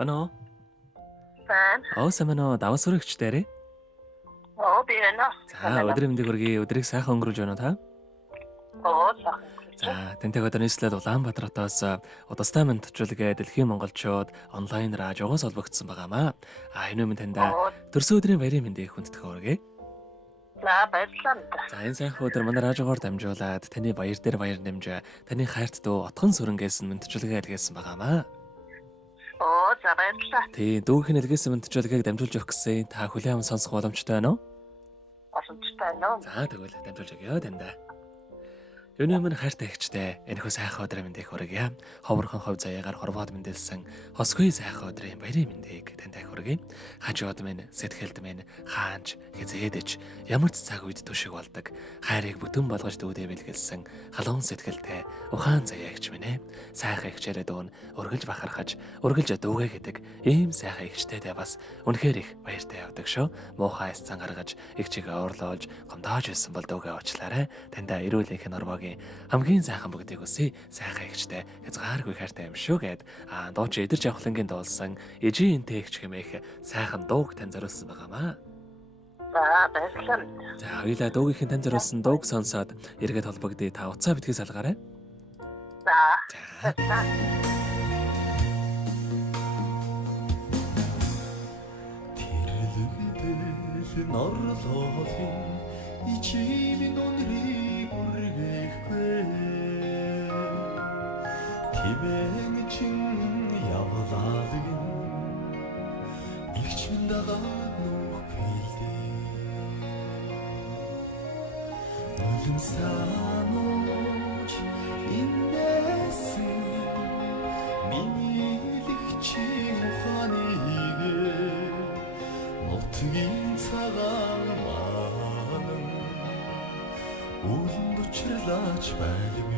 Байна уу? Сайн. Сайн даваа сурагчдаарэ. Би байна. За өдрийн мэндийг хүргэе. Өдрийг сайхан өнгөрүүлж байна уу та? Сайхан. За тэнтэйг одоо нийслэлд Улаанбаатар хотоос удастай минь төчүүлгээ дэлхийн монголчууд онлайнаар ажигоос олбогдсон байгаамаа. Энэ өмнө таньда төрсөн өдрийн баярын мэндийг хүндэтгэх хүргэе. За баярлалаа. За энэ сайхан өдөр манай радиогоор дамжуулаад таны баяр дээр баяр нэмж таны хайрт дүү отхон сүрэнгээс нь төчүүлгээ илгээсэн байгаамаа. За баярлалаа. Тий, дүүхийн илгээсэн төчүүлгээг дамжуулж өгөх гэсэн та хүлээн аван сонсох боломжтой байна уу? Боломжтой байна уу? За тэгвэл дамжуулж өгье таньда. Юуны өмнө хайртай ихчтэй энэхүү сайхан өдрийн мэндийг хүргье. Ховорхон хов заяагаар хорвоод мэндэлсэн хосгүй сайхан өдрийн баярын мэндийг тантай хүргэе. Хажууд минь сэтгэлд минь хаанч хизээдэж ямар ч цаг үед түшиг болдог хайрыг бүтэн болгож дүүдээ бэлгэлсэн халуун сэтгэлтэй ухаан заяагч минь ээ. Сайхан ихчээрээ дуун өргөлж бахархаж өргөлж дүүгээ гэдэг ийм сайхан ихчтэйдээ бас үнэхээр их баяртай явдаг шүү. Муухай эсцэн гаргаж ихчийг уурлуулж гомдоож байсан бол дүүгээ уучлаарай. Таньда эрүүл энхэн орбогийн хамгийн сайхан бүгдийг үсэ сайхан ихчтэй хязгааргүй хайртай юм шүү гэд дууч эдэр жавхлангийн дуулсан ижийн энтэйгч хэмээх сайхан дууг тань зориулсан байгаамаа. За баярлалаа. За хоёулаа дуугийн тань зориулсан дууг сонсоод эргээд холбогдъё. Та утсаа битгий салгаарай. За. Норлохын ичимийн өнрийг үргэхгүй Тибэн чин явлаадаг игч минь дагаад нүх хэлдэг Нулим санууч инээсэн миний лигчи ухааныг Нутгийн цагаан маань үлэнд учирлаач байлгүй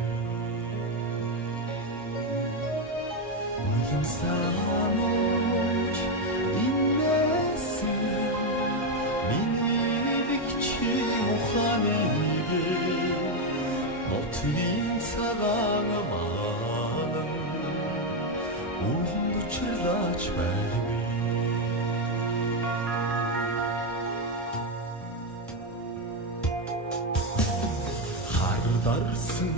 Үлэм санууч инээсэн миний лигчи ухааныг Нутгийн цагаан маань үлэнд учирлаач байлгүй Дарсан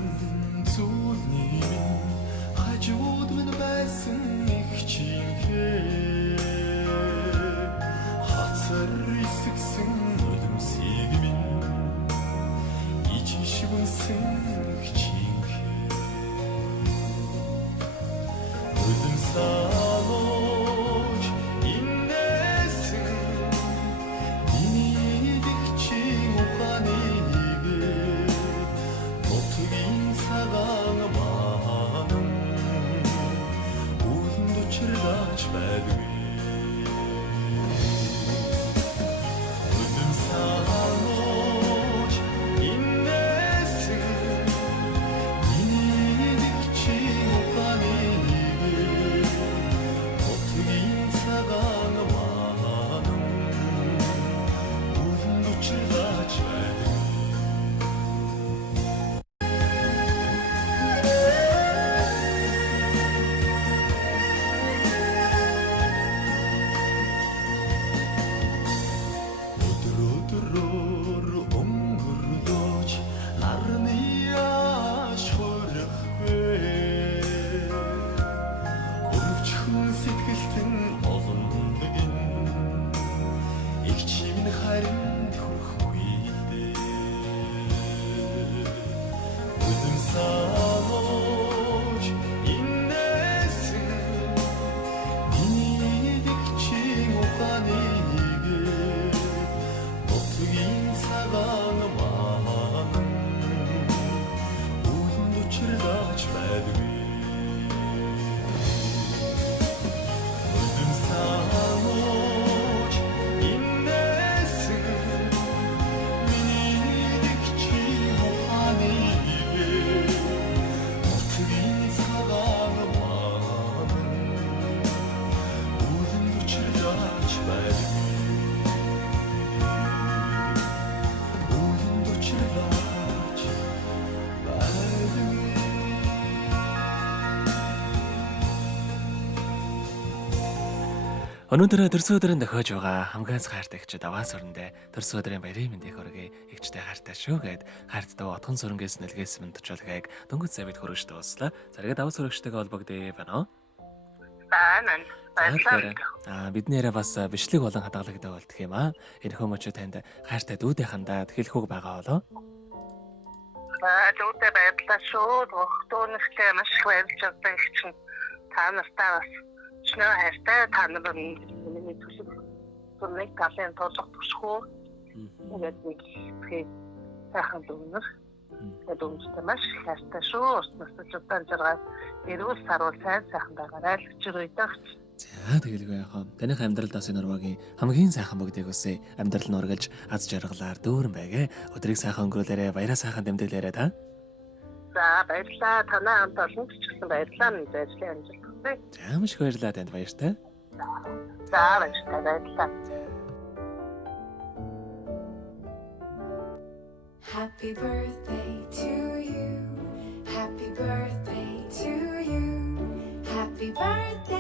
зүйлний минь хажууд минь байсан их чимхээ хацар исгсэн үлэмсийг минь ичишвэнсэн их чимхээ үлэм санууч инээсэн миний лигчи ухааныг Нутгийн цагаан маань үлэнд учирлаач байлгүй Үлэм санууч инээсэн миний лигчи ухааныг Нутгийн цагаан маань үлэнд учирлаач байлгүй Өнөөдөр төрсөн өдрийн дохиож байгаа хамгаас хайртайэгчид аваас өрөндөө төрсөн өдрийн баярын мэндийг хүргэе. Игчтэй хайртай шүү гэд хайртай отхон сүрэнгээс нэлгээс мэнд тушаалгайг дөнгөж завид хүргэж дууслаа. Заргээд аваас өргөжтэйгээ холбогдъё байна. Баярлалаа. Бидний яриа бас бичлэг болон хадгалагтай болдох юм аа. Энэхүү мөчөө танд хайртай дүүдийн хандаад хэлэхүүг байгаа болоо. Дүүтэй баярлалаа шүү. Төвхтөнөхтэй маш их баярлж байгаа чинь та нартай бас чиний хайртай та нар миний төлөв зүрхний талын тоолох тусгүй. Тэгээд нэг сайхан дүнэр. Дүнтэй маш их хайртай шүү. Өснөс удаан жаргал эрүүл сарвал сайхан байгаарай л гэж үйдэх. За тэгэлгүй яхаа. Таних амьдралд бас энэ урвагийн хамгийн сайхан бүгдийг үсэ. Амьдрал нь ургалж аз жаргалаар дүүрэн байгээ. Өдрийг сайхан өнгөрүүлээрэ, баяраа сайхан дэмдэглээрэ та. За баярлалаа. Танай хамт олон ч гэсэн баярлалаа минь ажлын амжилт хүсье. За маш их баярлалаа танд баяртай. За баярлалаа. Happy birthday to you. Happy birthday to you. Happy birthday.